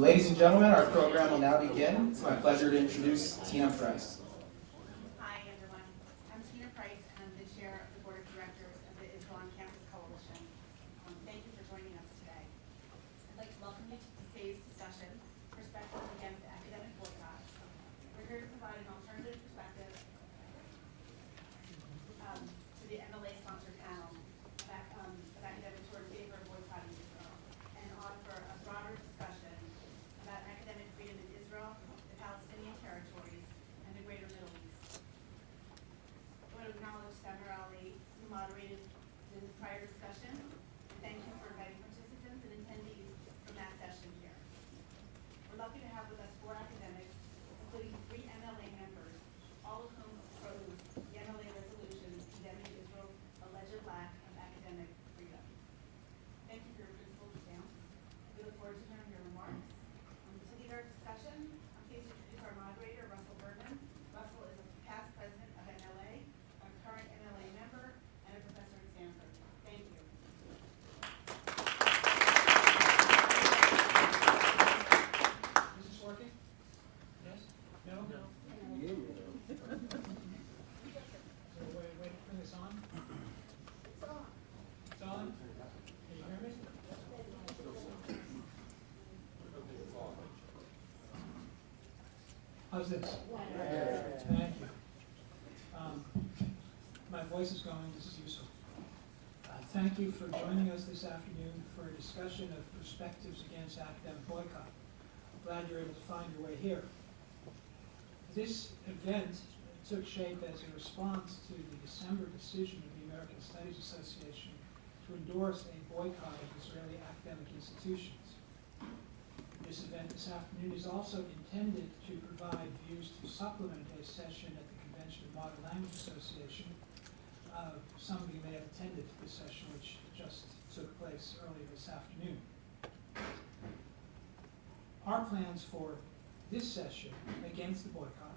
Ladies and gentlemen, our program will now begin. It's my pleasure to introduce Tina Price. Hi, everyone. I'm Tina Price, and I'm the chair of the board of directors of the Ilan Campus Coalition. Thank you for joining us today. I'd like to welcome you to today's discussion, Perspectives Against Academic Boycotts. We're here to provide an alternative perspective to the MLA-sponsored panel of academics who are in favor of boycotting Israel, and offer a broader discussion about academic freedom in Israel, the Palestinian territories, and the greater Middle East. I want to acknowledge Samir Ali, who moderated the prior discussion, and thank you for inviting participants and attendees from that session here. We're lucky to have with us 4 academics, including 3 MLA members, all of whom opposed the MLA resolution condemning Israel's alleged lack of academic freedom. Thank you for your principal stance. We look forward to hearing your remarks. To lead our discussion, I'm pleased to introduce our moderator, Russell Berman. Russell is a past president of MLA, a current MLA member, and a professor at Stanford. Thank you. Is this working? Yes? No? No. So wait, turn this on? It's on. It's on? Can you hear me? How's this? Thank you. My voice is going, this is useful. Thank you for joining us this afternoon for a discussion of perspectives against academic boycott. I'm glad you're able to find your way here. This event took shape as a response to the December decision of the American Studies Association to endorse a boycott of Israeli academic institutions. This event this afternoon is also intended to provide views to supplement a session at the Convention of Modern Language Association. Some of you may have attended this session, which just took place earlier this afternoon. Our plans for this session against the boycott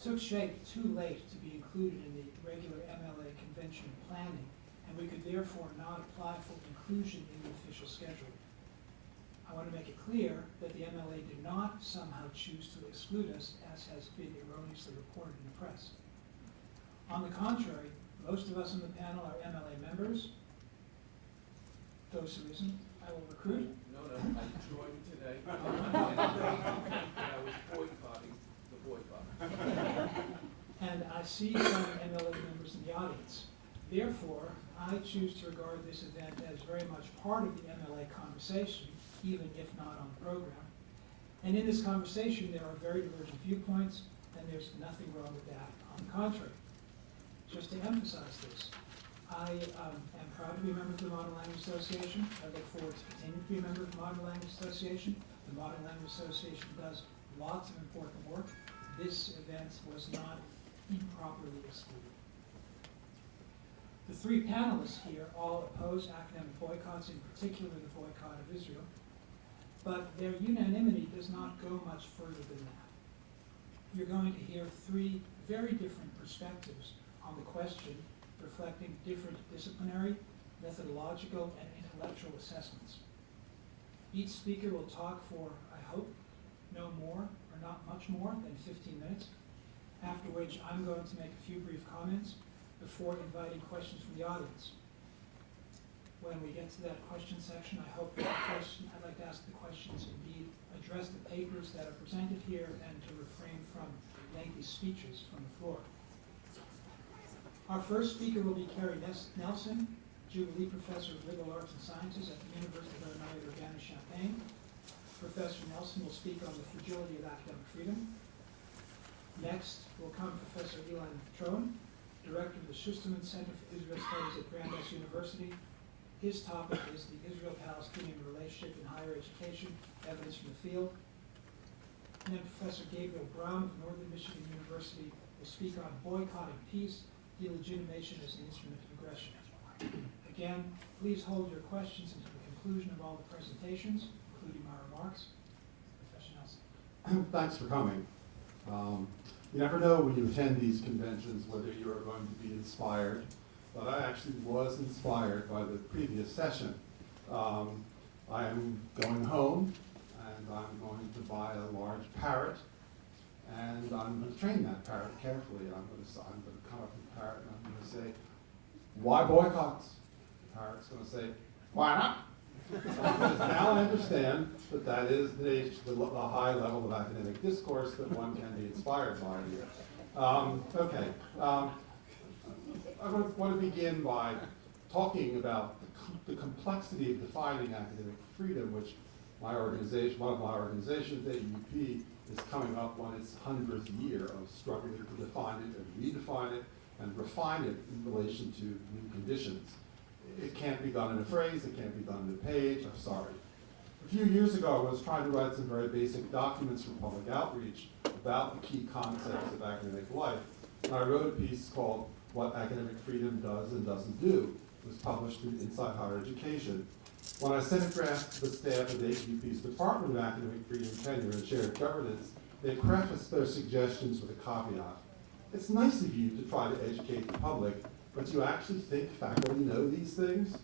took shape too late to be included in the regular MLA convention planning, and we could therefore not apply for inclusion in the official schedule. I want to make it clear that the MLA did not somehow choose to exclude us, as has been erroneously reported in the press. On the contrary, most of us on the panel are MLA members. Those who isn't, I will recruit. No, I joined today. And I was boycotting the boycott. And I see some MLA members in the audience. Therefore, I choose to regard this event as very much part of the MLA conversation, even if not on the program. And in this conversation, there are very divergent viewpoints, and there's nothing wrong with that. On the contrary, just to emphasize this, I am proud to be a member of the Modern Language Association. I look forward to continuing to be a member of the Modern Language Association. The Modern Language Association does lots of important work. This event was not improperly excluded. The 3 panelists here all oppose academic boycotts, in particular the boycott of Israel. But their unanimity does not go much further than that. You're going to hear 3 very different perspectives on the question, reflecting different disciplinary, methodological, and intellectual assessments. Each speaker will talk for, I hope, no more or not much more than 15 minutes, after which I'm going to make a few brief comments before inviting questions from the audience. When we get to that question section, I hope that I'd like to ask the questions indeed address the papers that are presented here and to refrain from lengthy speeches from the floor. Our first speaker will be Cary Nelson, Jubilee Professor of Liberal Arts and Sciences at the University of Urbana-Urbana-Champaign. Professor Nelson will speak on the fragility of academic freedom. Next will come Professor Ilan, Director of the Schusterman Center for Israel Studies at Brandeis University. His topic is the Israel-Palestinian relationship in higher education, evidence from the field. And then Professor Gabriel Brown of Northern Michigan University will speak on boycotting peace, delegitimation as an instrument of aggression. Again, please hold your questions until the conclusion of all the presentations, including my remarks. Professor Nelson. Thanks for coming. You never know when you attend these conventions whether you are going to be inspired, but I actually was inspired by the previous session. I am going home, and I'm carefully, and I'm going to come up with Parrot, and I'm going to say, why boycotts? Parrot's going to say, why not? Because now I understand that that is the high level of academic discourse that one can be inspired by here. Okay. I want to begin by talking about the complexity of defining academic freedom, which one of my organizations, AUP, is coming up on its 100th year of struggling to define it and redefine it and refine it in relation to new conditions. It can't be done in a phrase, it can't be done in a page, I'm sorry. A few years ago, I was trying to write some very basic documents for public outreach about the key concepts of academic life, and I wrote a piece called What Academic Freedom Does and Doesn't Do. It was published in Inside Higher Education. When I sent a draft to the staff of AUP's Department of Academic Freedom, Tenure, and Shared Governance, they prefaced their suggestions with a caveat. It's nice of you to try to educate the public, but do you actually think faculty know these things?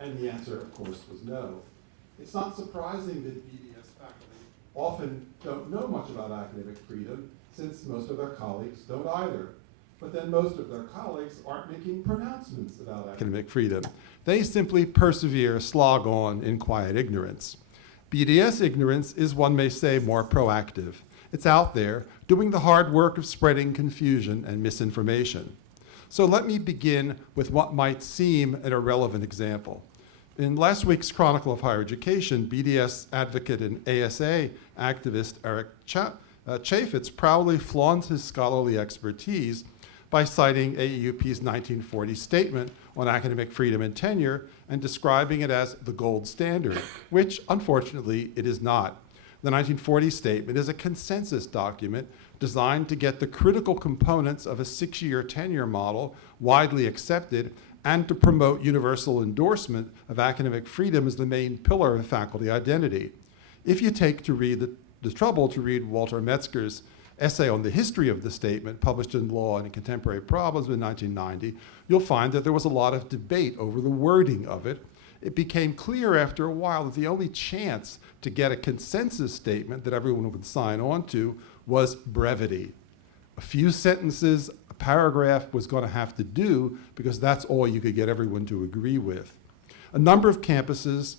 And the answer, of course, was no. It's not surprising that BDS faculty often don't know much about academic freedom, since most of their colleagues don't either. But then most of their colleagues aren't making pronouncements about academic freedom. They simply persevere, slog on in quiet ignorance. BDS ignorance is, one may say, more proactive. It's out there, doing the hard work of spreading confusion and misinformation. So let me begin with what might seem an irrelevant example. In last week's Chronicle of Higher Education, BDS advocate and ASA activist Eric Chaffetz proudly flaunts his scholarly expertise by citing AEUP's 1940 statement on academic freedom and tenure and describing it as the gold standard, which, unfortunately, it is not. The 1940 statement is a consensus document designed to get the critical components of a 6-year tenure model widely accepted and to promote universal endorsement of academic freedom as the main pillar of faculty identity. If you take to read the trouble to read Walter Metzger's essay on the history of the statement, published in Law and Contemporary Problems in 1990, you'll find that there was a lot of debate over the wording of it. It became clear after a while that the only chance to get a consensus statement that everyone would sign on to was brevity. A few sentences, a paragraph was going to have to do because that's all you could get everyone to agree with. A number of campuses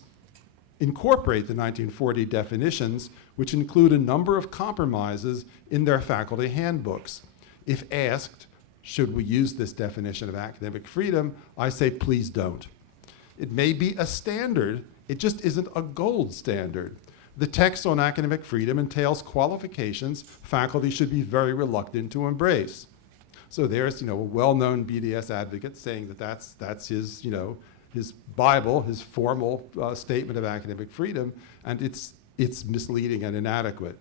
incorporate the 1940 definitions, which include a number of compromises in their faculty handbooks. If asked, should we use this definition of academic freedom, I say please don't. It may be a standard, it just isn't a gold standard. The text on academic freedom entails qualifications faculty should be very reluctant to embrace. So there's, a well-known BDS advocate saying that that's his, his Bible, his formal statement of academic freedom, and it's misleading and inadequate.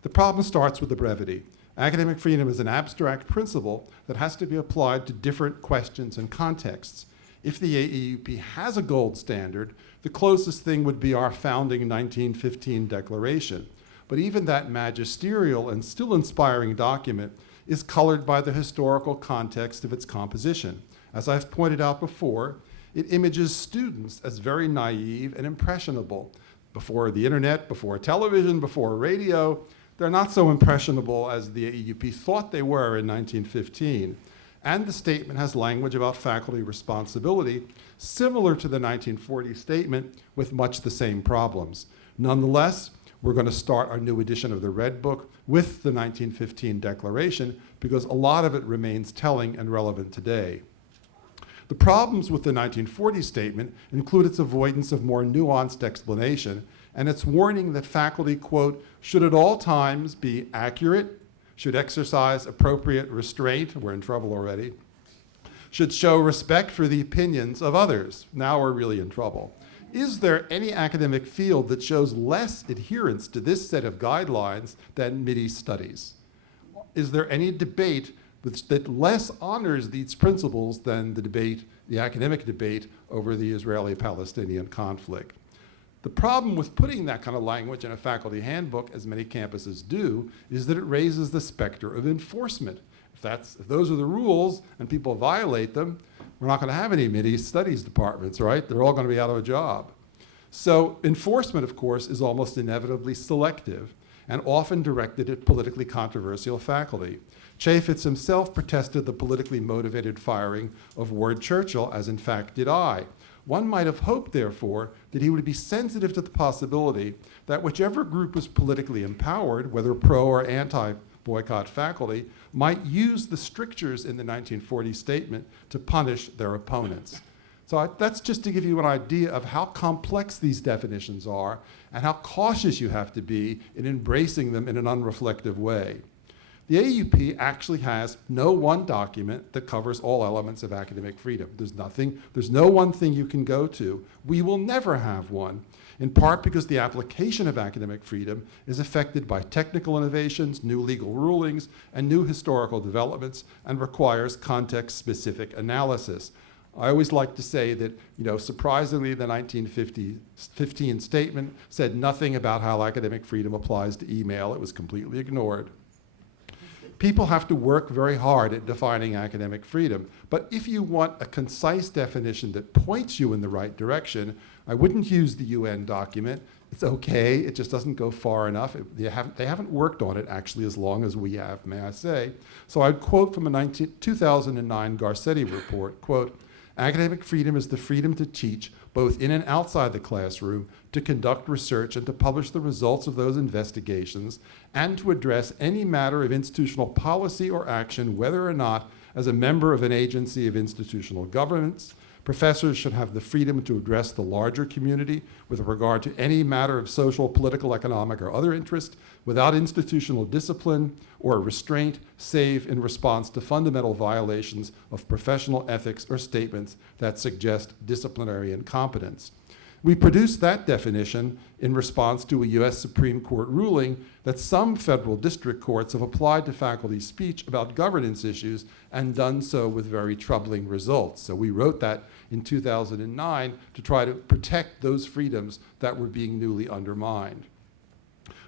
The problem starts with the brevity. Academic freedom is an abstract principle that has to be applied to different questions and contexts. If the AEUP has a gold standard, the closest thing would be our founding 1915 declaration. But even that magisterial and still inspiring document is colored by the historical context of its composition. As I've pointed out before, it images students as very naive and impressionable. Before the internet, before television, before radio, they're not so impressionable as the AEUP thought they were in 1915. And the statement has language about faculty responsibility, similar to the 1940 statement, with much the same problems. Nonetheless, we're going to start our new edition of the Red Book with the 1915 Declaration, because a lot of it remains telling and relevant today. The problems with the 1940 statement include its avoidance of more nuanced explanation and its warning that faculty, quote, should at all times be accurate, should exercise appropriate restraint, we're in trouble already, should show respect for the opinions of others. Now we're really in trouble. Is there any academic field that shows less adherence to this set of guidelines than Mideast studies? Is there any debate that less honors these principles than the academic debate over the Israeli-Palestinian conflict? The problem with putting that kind of language in a faculty handbook, as many campuses do, is that it raises the specter of enforcement. If those are the rules and people violate them, we're not going to have any Mideast studies departments, right? They're all going to be out of a job. So enforcement, of course, is almost inevitably selective. and often directed at politically controversial faculty. Chaffetz himself protested the politically motivated firing of Ward Churchill, as in fact did I. One might have hoped, therefore, that he would be sensitive to the possibility that whichever group was politically empowered, whether pro or anti-boycott faculty, might use the strictures in the 1940 statement to punish their opponents. So that's just to give you an idea of how complex these definitions are and how cautious you have to be in embracing them in an unreflective way. The AUP actually has no one document that covers all elements of academic freedom. There's no one thing you can go to. We will never have one, in part because the application of academic freedom is affected by technical innovations, new legal rulings, and new historical developments, and requires context-specific analysis. I always like to say that, surprisingly, the 1915 statement said nothing about how academic freedom applies to email. It was completely ignored. People have to work very hard at defining academic freedom, but if you want a concise definition that points you in the right direction, I wouldn't use the UN document. It's okay, it just doesn't go far enough. They haven't worked on it actually as long as we have, may I say. So I'd quote from a 2009 Garcetti report, quote, "Academic freedom is the freedom to teach, both in and outside the classroom, to conduct research and to publish the results of those investigations, and to address any matter of institutional policy or action, whether or not as a member of an agency of institutional governance. Professors should have the freedom to address the larger community with regard to any matter of social, political, economic, or other interest without institutional discipline or restraint, save in response to fundamental violations of professional ethics or statements that suggest disciplinary incompetence." We produced that definition in response to a US Supreme Court ruling that some federal district courts have applied to faculty speech about governance issues and done so with very troubling results. So we wrote that in 2009 to try to protect those freedoms that were being newly undermined.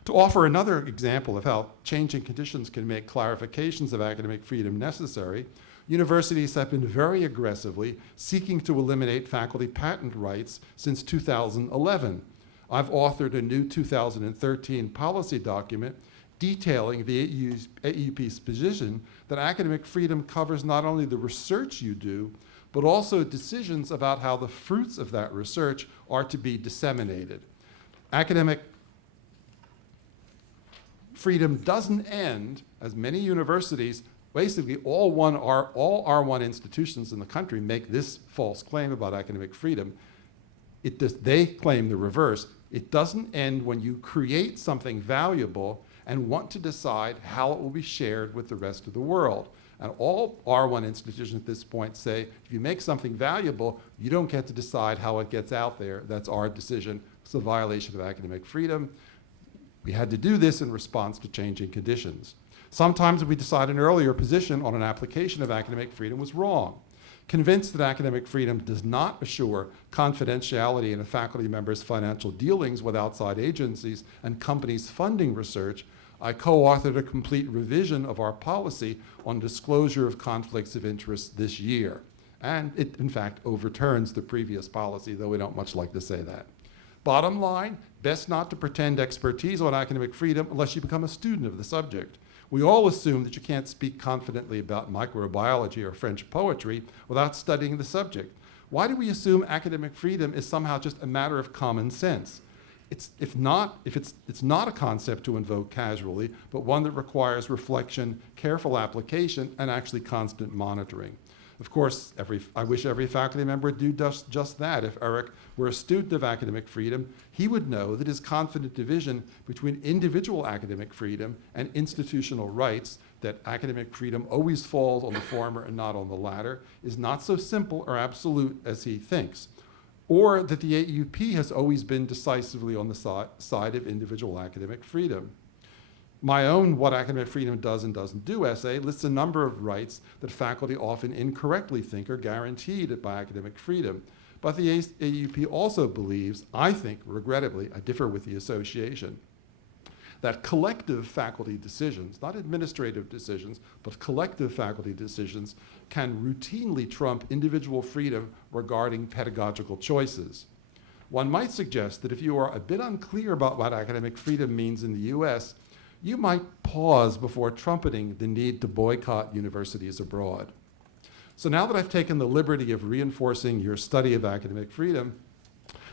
To offer another example of how changing conditions can make clarifications of academic freedom necessary, universities have been very aggressively seeking to eliminate faculty patent rights since 2011. I've authored a new 2013 policy document detailing the AUP's position that academic freedom covers not only the research you do, but also decisions about how the fruits of that research are to be disseminated. Academic freedom doesn't end, as many universities, basically all R1 institutions in the country make this false claim about academic freedom. They claim the reverse. It doesn't end when you create something valuable and want to decide how it will be shared with the rest of the world. And all R1 institutions at this point say, if you make something valuable, you don't get to decide how it gets out there. That's our decision. It's a violation of academic freedom. We had to do this in response to changing conditions. Sometimes we decide an earlier position on an application of academic freedom was wrong. Convinced that academic freedom does not assure confidentiality in a faculty member's financial dealings with outside agencies and companies funding research, I co-authored a complete revision of our policy on disclosure of conflicts of interest this year. And it, in fact, overturns the previous policy, though we don't much like to say that. Bottom line, best not to pretend expertise on academic freedom unless you become a student of the subject. We all assume that you can't speak confidently about microbiology or French poetry without studying the subject. Why do we assume academic freedom is somehow just a matter of common sense? It's not a concept to invoke casually, but one that requires reflection, careful application, and actually constant monitoring. Of course, I wish every faculty member would do just that. If Eric were a student of academic freedom, he would know that his confident division between individual academic freedom and institutional rights, that academic freedom always falls on the former and not on the latter, is not so simple or absolute as he thinks. Or that the AUP has always been decisively on the side of individual academic freedom. My own What Academic Freedom Does and Doesn't Do essay lists a number of rights that faculty often incorrectly think are guaranteed by academic freedom. But the AUP also believes, I think, regrettably, I differ with the association, that collective faculty decisions, not administrative decisions, but collective faculty decisions can routinely trump individual freedom regarding pedagogical choices. One might suggest that if you are a bit unclear about what academic freedom means in the US, you might pause before trumpeting the need to boycott universities abroad. So now that I've taken the liberty of reinforcing your study of academic freedom,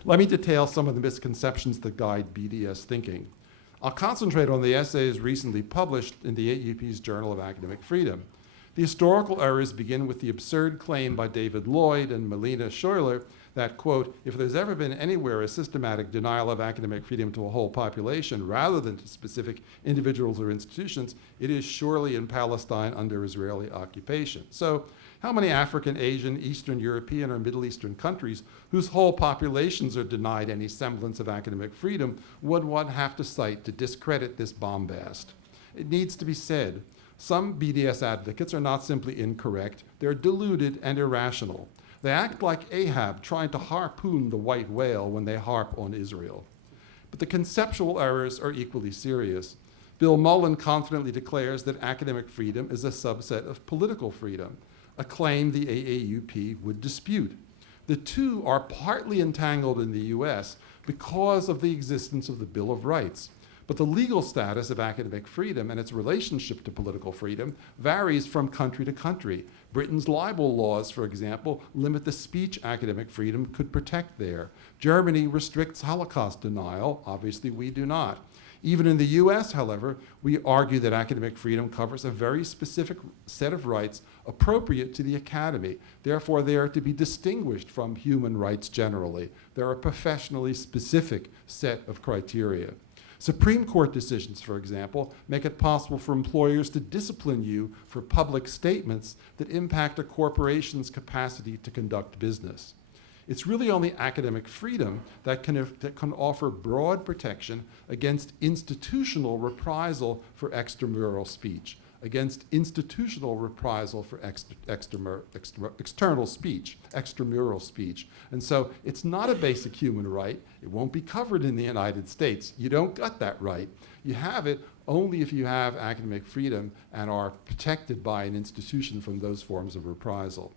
let me detail some of the misconceptions that guide BDS thinking. I'll concentrate on the essays recently published in the AUP's Journal of Academic Freedom. The historical errors begin with the absurd claim by David Lloyd and Melina Schuyler that, quote, if there's ever been anywhere a systematic denial of academic freedom to a whole population rather than to specific individuals or institutions, it is surely in Palestine under Israeli occupation. So how many African, Asian, Eastern European, or Middle Eastern countries whose whole populations are denied any semblance of academic freedom would one have to cite to discredit this bombast? It needs to be said, some BDS advocates are not simply incorrect, they're deluded and irrational. They act like Ahab trying to harpoon the white whale when they harp on Israel. But the conceptual errors are equally serious. Bill Mullen confidently declares that academic freedom is a subset of political freedom, a claim the AAUP would dispute. The two are partly entangled in the US because of the existence of the Bill of Rights. But the legal status of academic freedom and its relationship to political freedom varies from country to country. Britain's libel laws, for example, limit the speech academic freedom could protect there. Germany restricts Holocaust denial. Obviously, we do not. Even in the US, however, we argue that academic freedom covers a very specific set of rights appropriate to the academy. Therefore, they are to be distinguished from human rights generally. They're a professionally specific set of criteria. Supreme Court decisions, for example, make it possible for employers to discipline you for public statements that impact a corporation's capacity to conduct business. It's really only academic freedom that can offer broad protection against institutional reprisal for extramural speech, against institutional reprisal for external speech, extramural speech. And so it's not a basic human right. It won't be covered in the United States. You don't get that right. You have it only if you have academic freedom and are protected by an institution from those forms of reprisal.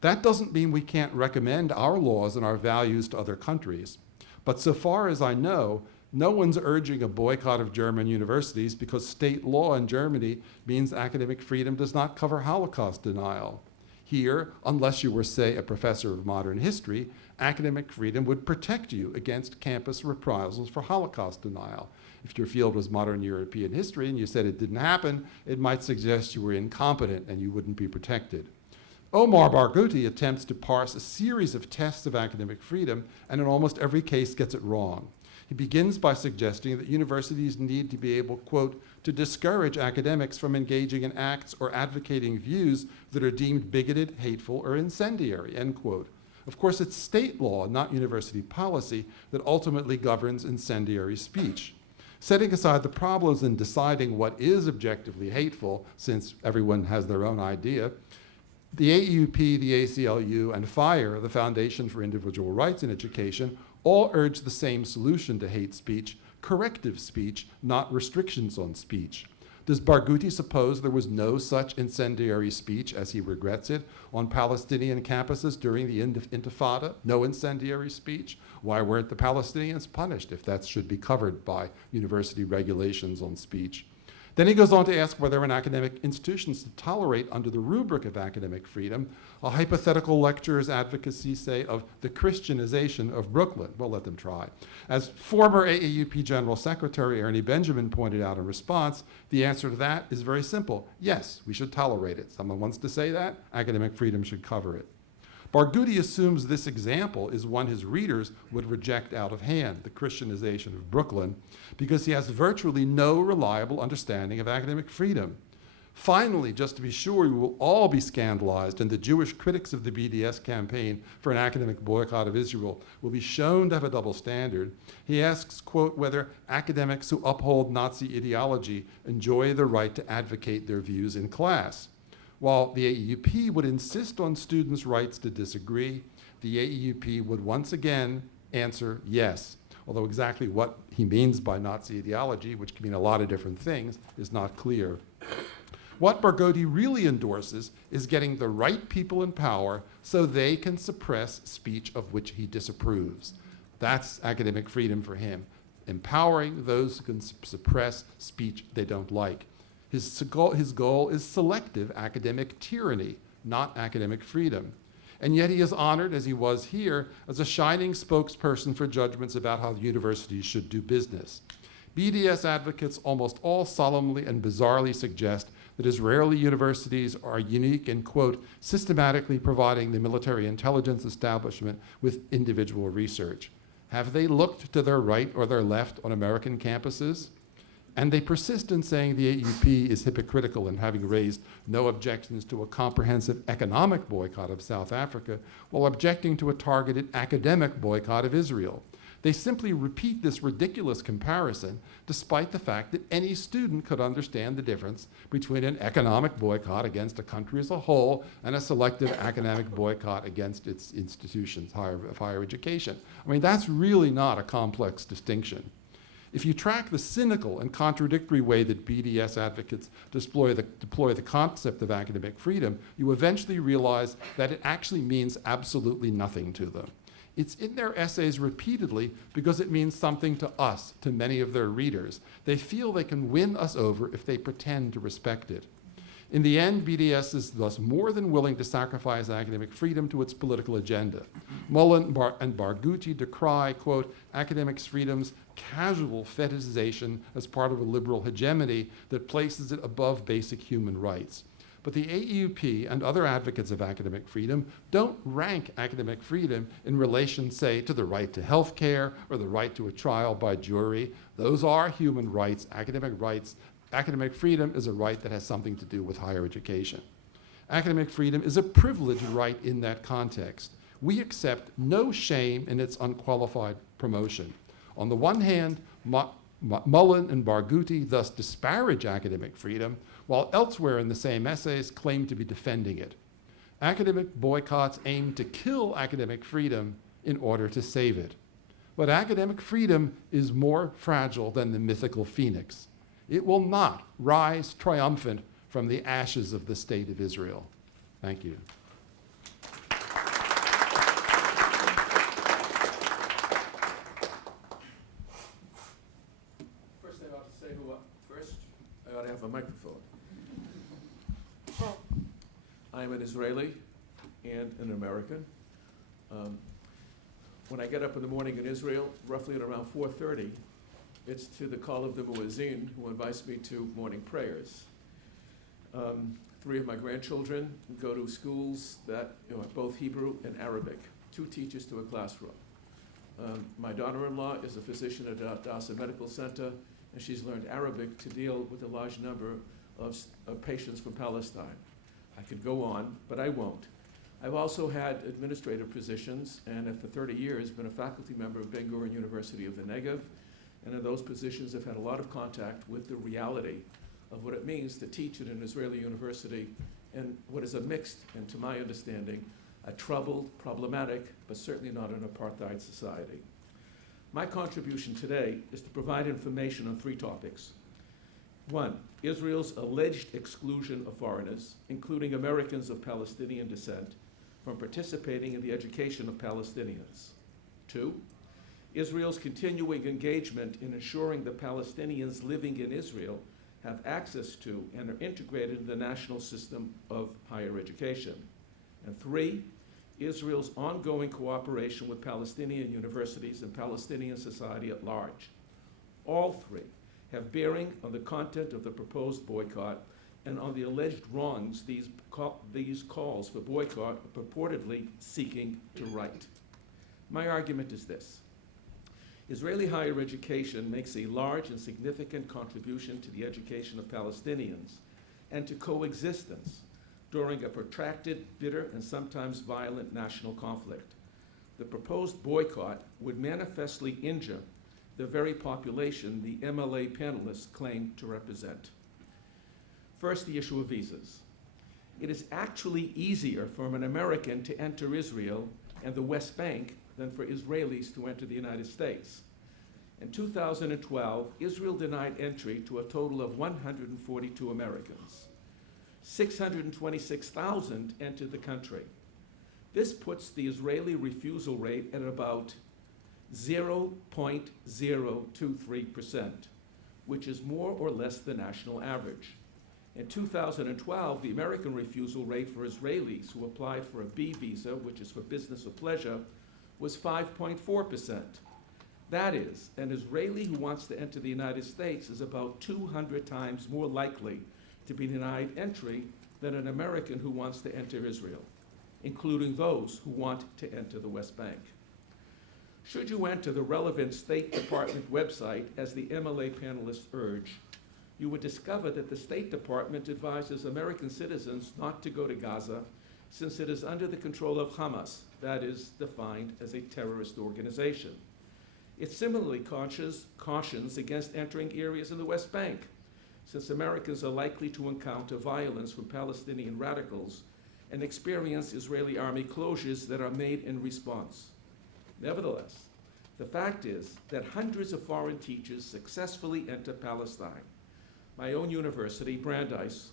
That doesn't mean we can't recommend our laws and our values to other countries. But so far as I know, no one's urging a boycott of German universities because state law in Germany means academic freedom does not cover Holocaust denial. Here, unless you were, say, a professor of modern history, academic freedom would protect you against campus reprisals for Holocaust denial. If your field was modern European history and you said it didn't happen, it might suggest you were incompetent and you wouldn't be protected. Omar Barghouti attempts to parse a series of tests of academic freedom and in almost every case gets it wrong. He begins by suggesting that universities need to be able, quote, to discourage academics from engaging in acts or advocating views that are deemed bigoted, hateful, or incendiary, end quote. Of course, it's state law, not university policy, that ultimately governs incendiary speech. Setting aside the problems in deciding what is objectively hateful, since everyone has their own idea, the AUP, the ACLU, and FIRE, the Foundation for Individual Rights in Education, all urge the same solution to hate speech, corrective speech, not restrictions on speech. Does Barghouti suppose there was no such incendiary speech, as he regrets it, on Palestinian campuses during the Intifada? No incendiary speech? Why weren't the Palestinians punished if that should be covered by university regulations on speech? Then he goes on to ask whether an academic institution is to tolerate, under the rubric of academic freedom, a hypothetical lecturer's advocacy, say, of the Christianization of Brooklyn. We'll let them try. As former AAUP General Secretary Ernie Benjamin pointed out in response, the answer to that is very simple. Yes, we should tolerate it. Someone wants to say that, academic freedom should cover it. Barghouti assumes this example is one his readers would reject out of hand, the Christianization of Brooklyn, because he has virtually no reliable understanding of academic freedom. Finally, just to be sure we will all be scandalized and the Jewish critics of the BDS campaign for an academic boycott of Israel will be shown to have a double standard, he asks, quote, whether academics who uphold Nazi ideology enjoy the right to advocate their views in class. While the AAUP would insist on students' rights to disagree, the AAUP would once again answer yes, although exactly what he means by Nazi ideology, which can mean a lot of different things, is not clear. What Barghouti really endorses is getting the right people in power so they can suppress speech of which he disapproves. That's academic freedom for him. empowering those who can suppress speech they don't like. His goal is selective academic tyranny, not academic freedom. And yet he is honored, as he was here, as a shining spokesperson for judgments about how universities should do business. BDS advocates almost all solemnly and bizarrely suggest that Israeli universities are unique in, quote, systematically providing the military intelligence establishment with individual research. Have they looked to their right or their left on American campuses? And they persist in saying the AUP is hypocritical in having raised no objections to a comprehensive economic boycott of South Africa while objecting to a targeted academic boycott of Israel. They simply repeat this ridiculous comparison despite the fact that any student could understand the difference between an economic boycott against a country as a whole and a selective academic boycott against its institutions of higher education. I mean, that's really not a complex distinction. If you track the cynical and contradictory way that BDS advocates deploy the concept of academic freedom, you eventually realize that it actually means absolutely nothing to them. It's in their essays repeatedly because it means something to us, to many of their readers. They feel they can win us over if they pretend to respect it. In the end, BDS is thus more than willing to sacrifice academic freedom to its political agenda. Mullen and Barghouti decry, quote, academic freedom's casual fetishization as part of a liberal hegemony that places it above basic human rights. But the AUP and other advocates of academic freedom don't rank academic freedom in relation, say, to the right to health care or the right to a trial by jury. Those are human rights, academic rights. Academic freedom is a right that has something to do with higher education. Academic freedom is a privileged right in that context. We accept no shame in its unqualified promotion. On the one hand, Mullen and Barghouti thus disparage academic freedom, while elsewhere in the same essays claim to be defending it. Academic boycotts aim to kill academic freedom in order to save it. But academic freedom is more fragile than the mythical phoenix. It will not rise triumphant from the ashes of the state of Israel. Thank you. First, I ought to say first, I ought to have a microphone. I am an Israeli and an American. When I get up in the morning in Israel, roughly at around 4:30, it's to the call of the muezzin, who invites me to morning prayers. 3 of my grandchildren go to schools that are both Hebrew and Arabic, 2 teachers to a classroom. My daughter-in-law is a physician at Hadassah Medical Center, and she's learned Arabic to deal with a large number of patients from Palestine. I could go on, but I won't. I've also had administrative positions, and have for 30 years been a faculty member of Ben-Gurion University of the Negev, and in those positions I've had a lot of contact with the reality of what it means to teach at an Israeli university in what is a mixed, and to my understanding, a troubled, problematic, but certainly not an apartheid society. My contribution today is to provide information on 3 topics. 1, Israel's alleged exclusion of foreigners, including Americans of Palestinian descent, from participating in the education of Palestinians. 2, Israel's continuing engagement in ensuring that Palestinians living in Israel have access to and are integrated in the national system of higher education. And 3, Israel's ongoing cooperation with Palestinian universities and Palestinian society at large. All 3 have bearing on the content of the proposed boycott and on the alleged wrongs these calls for boycott are purportedly seeking to right. My argument is this. Israeli higher education makes a large and significant contribution to the education of Palestinians and to coexistence during a protracted, bitter, and sometimes violent national conflict. The proposed boycott would manifestly injure the very population the MLA panelists claim to represent. First, the issue of visas. It is actually easier for an American to enter Israel and the West Bank than for Israelis to enter the United States. In 2012, Israel denied entry to a total of 142 Americans. 626,000 entered the country. This puts the Israeli refusal rate at about 0.023%, which is more or less the national average. In 2012, the American refusal rate for Israelis who applied for a B visa, which is for business or pleasure, was 5.4%. That is, an Israeli who wants to enter the United States is about 200 times more likely to be denied entry than an American who wants to enter Israel, including those who want to enter the West Bank. Should you enter the relevant State Department website, as the MLA panelists urge, you would discover that the State Department advises American citizens not to go to Gaza since it is under the control of Hamas, that is, defined as a terrorist organization. It similarly cautions against entering areas in the West Bank, since Americans are likely to encounter violence from Palestinian radicals and experience Israeli army closures that are made in response. Nevertheless, the fact is that hundreds of foreign teachers successfully enter Palestine. My own university, Brandeis,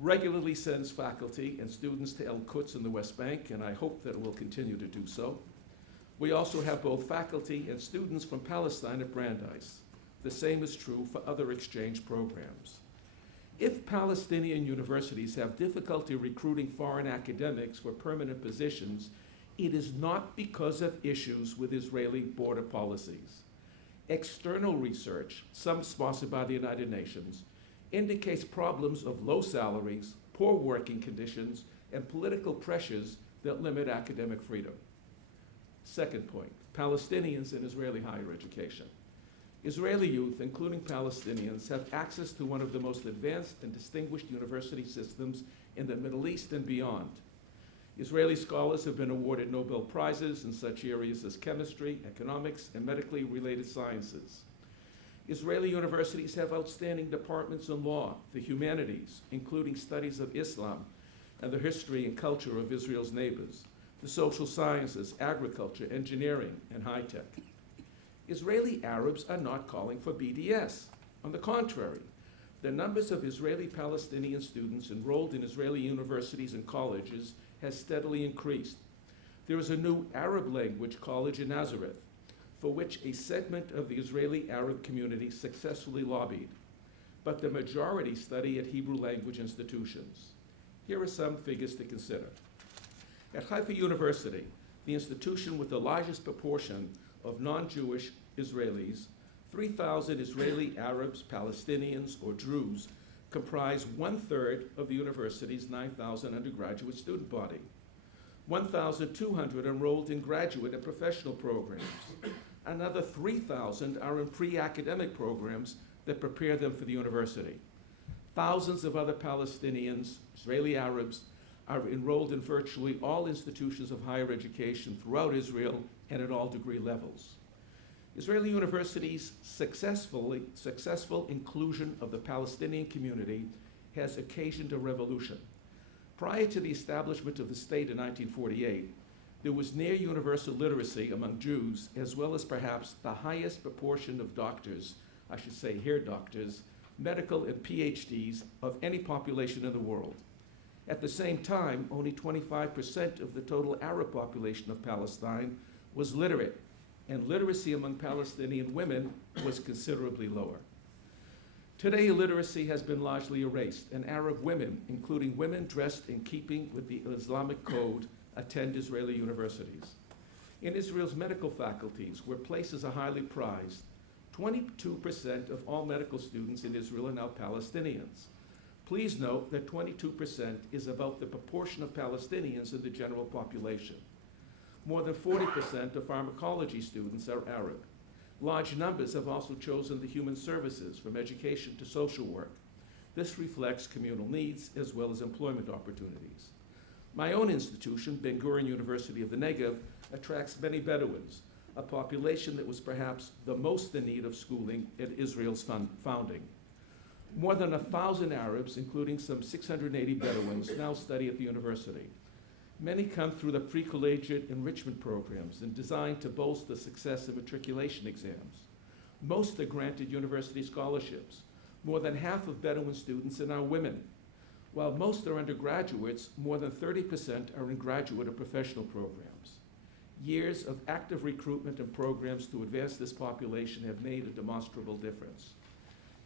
regularly sends faculty and students to El-Quds in the West Bank, and I hope that it will continue to do so. We also have both faculty and students from Palestine at Brandeis. The same is true for other exchange programs. If Palestinian universities have difficulty recruiting foreign academics for permanent positions, it is not because of issues with Israeli border policies. External research, some sponsored by the United Nations, indicates problems of low salaries, poor working conditions, and political pressures that limit academic freedom. Second point, Palestinians in Israeli higher education. Israeli youth, including Palestinians, have access to one of the most advanced and distinguished university systems in the Middle East and beyond. Israeli scholars have been awarded Nobel Prizes in such areas as chemistry, economics, and medically related sciences. Israeli universities have outstanding departments in law, the humanities, including studies of Islam and the history and culture of Israel's neighbors, the social sciences, agriculture, engineering, and high tech. Israeli Arabs are not calling for BDS. On the contrary, the numbers of Israeli Palestinian students enrolled in Israeli universities and colleges has steadily increased. There is a new Arab language college in Nazareth, for which a segment of the Israeli Arab community successfully lobbied, but the majority study at Hebrew language institutions. Here are some figures to consider. At Haifa University, the institution with the largest proportion of non-Jewish Israelis, 3,000 Israeli Arabs, Palestinians, or Druze comprise 1/3 of the university's 9,000 undergraduate student body. 1,200 enrolled in graduate and professional programs. Another 3,000 are in pre-academic programs that prepare them for the university. Thousands of other Palestinians, Israeli Arabs, are enrolled in virtually all institutions of higher education throughout Israel and at all degree levels. Israeli universities' successful inclusion of the Palestinian community has occasioned a revolution. Prior to the establishment of the state in 1948, there was near universal literacy among Jews, as well as perhaps the highest proportion of doctors, I should say hair doctors, medical and PhDs of any population in the world. At the same time, only 25% of the total Arab population of Palestine was literate, and literacy among Palestinian women was considerably lower. Today, illiteracy has been largely erased, and Arab women, including women dressed in keeping with the Islamic code, attend Israeli universities. In Israel's medical faculties, where places are highly prized, 22% of all medical students in Israel are now Palestinians. Please note that 22% is about the proportion of Palestinians in the general population. More than 40% of pharmacology students are Arab. Large numbers have also chosen the human services, from education to social work. This reflects communal needs as well as employment opportunities. My own institution, Ben-Gurion University of the Negev, attracts many Bedouins, a population that was perhaps the most in need of schooling at Israel's founding. More than 1,000 Arabs, including some 680 Bedouins, now study at the university. Many come through the pre-collegiate enrichment programs and designed to bolster the success of matriculation exams. Most are granted university scholarships. More than half of Bedouin students are now women. While most are undergraduates, more than 30% are in graduate or professional programs. Years of active recruitment and programs to advance this population have made a demonstrable difference.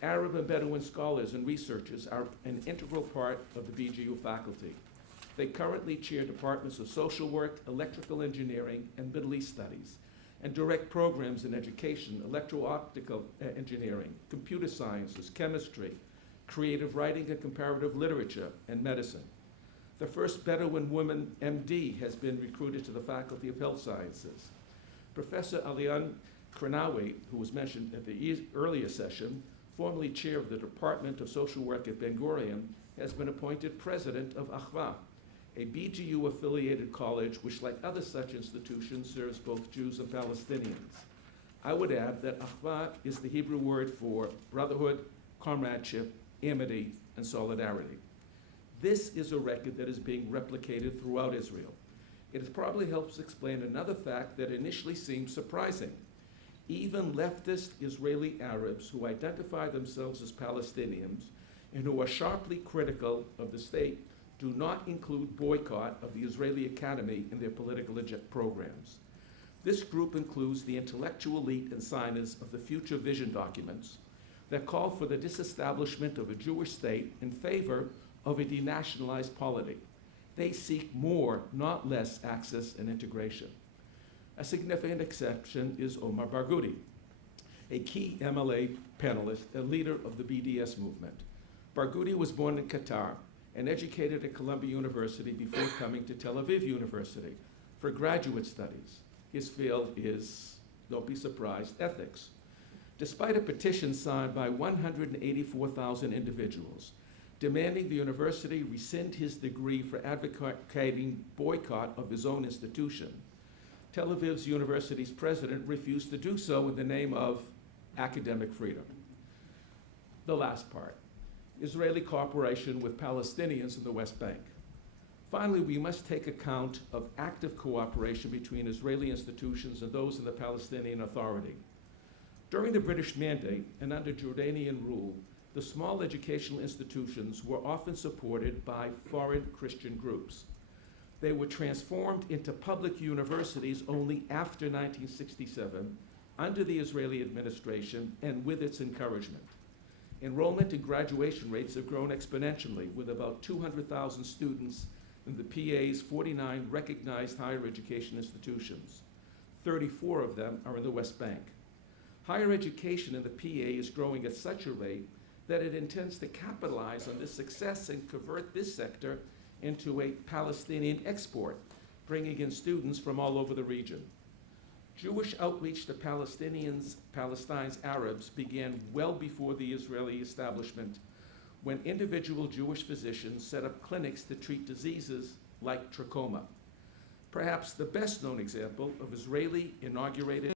Arab and Bedouin scholars and researchers are an integral part of the BGU faculty. They currently chair departments of social work, electrical engineering, and Middle East studies, and direct programs in education, electro-optical engineering, computer sciences, chemistry, creative writing and comparative literature, and medicine. The first Bedouin woman MD has been recruited to the Faculty of Health Sciences. Professor Ilan, who was mentioned at the earlier session, formerly chair of the Department of Social Work at Ben-Gurion, has been appointed president of Ahva, a BGU-affiliated college which, like other such institutions, serves both Jews and Palestinians. I would add that Ahva is the Hebrew word for brotherhood, comradeship, amity, and solidarity. This is a record that is being replicated throughout Israel. It probably helps explain another fact that initially seemed surprising. Even leftist Israeli Arabs who identify themselves as Palestinians and who are sharply critical of the state do not include boycott of the Israeli Academy in their political programs. This group includes the intellectual elite and signers of the Future Vision documents that call for the disestablishment of a Jewish state in favor of a denationalized polity. They seek more, not less, access and integration. A significant exception is Omar Barghouti, a key MLA panelist, a leader of the BDS movement. Barghouti was born in Qatar and educated at Columbia University before coming to Tel Aviv University for graduate studies. His field is, don't be surprised, ethics. Despite a petition signed by 184,000 individuals demanding the university rescind his degree for advocating boycott of his own institution, Tel Aviv's university's president refused to do so in the name of academic freedom. The last part, Israeli cooperation with Palestinians in the West Bank. Finally, we must take account of active cooperation between Israeli institutions and those in the Palestinian Authority. During the British Mandate and under Jordanian rule, the small educational institutions were often supported by foreign Christian groups. They were transformed into public universities only after 1967, under the Israeli administration and with its encouragement. Enrollment and graduation rates have grown exponentially, with about 200,000 students in the PA's 49 recognized higher education institutions. 34 of them are in the West Bank. Higher education in the PA is growing at such a rate that it intends to capitalize on this success and convert this sector into a Palestinian export, bringing in students from all over the region. Jewish outreach to Palestine's Arabs began well before the Israeli establishment, when individual Jewish physicians set up clinics to treat diseases like trachoma. Perhaps the best known example of Israeli inaugurated